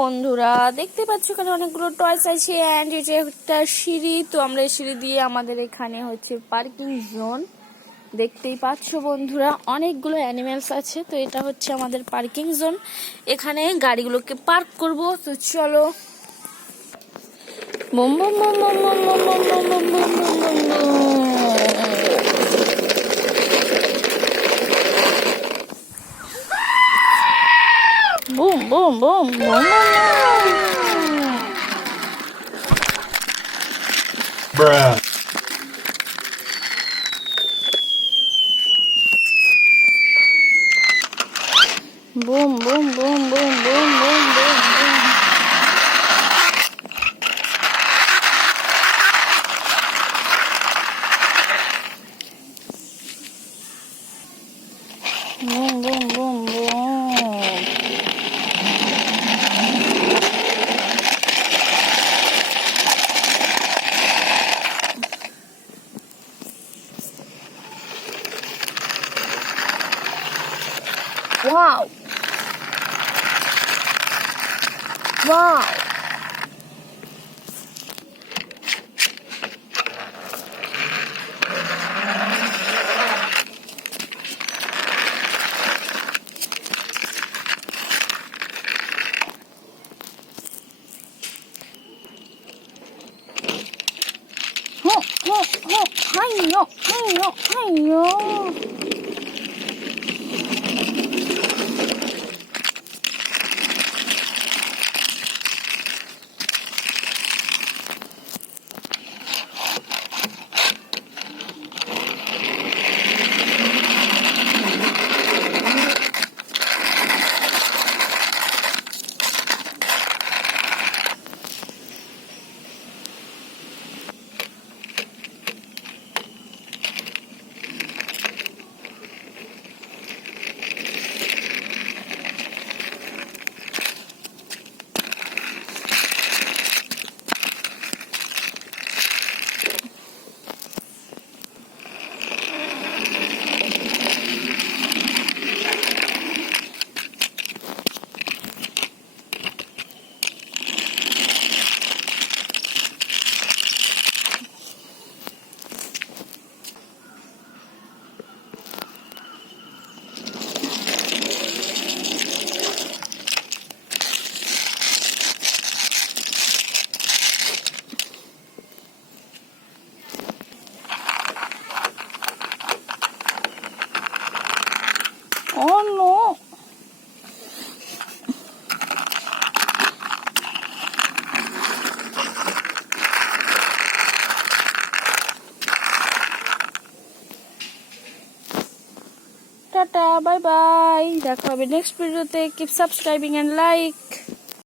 বন্ধুরা দেখতে পাচ্ছ এখানে অনেকগুলো টয়স আছে এন্ড এটা একটা সিঁড়ি। তো আমরা এই সিঁড়ি দিয়ে আমাদের এখানে হচ্ছে পার্কিং জোন। দেখতেই পাচ্ছ বন্ধুরা অনেকগুলো অ্যানিমেলস আছে। তো এটা হচ্ছে আমাদের পার্কিং জোন, এখানে গাড়িগুলোকে পার্ক করব। তো চলো boom boom boom boom boom boom boom boom boom boom boom boom boom boom Bruh. Boom boom boom boom boom boom boom boom boom boom boom. Wow! Wow! Hayo, hayo, hayo. Oh no! Tata, bye bye. দেখা হবে নেক্সট ভিডিওতে। Keep subscribing and like.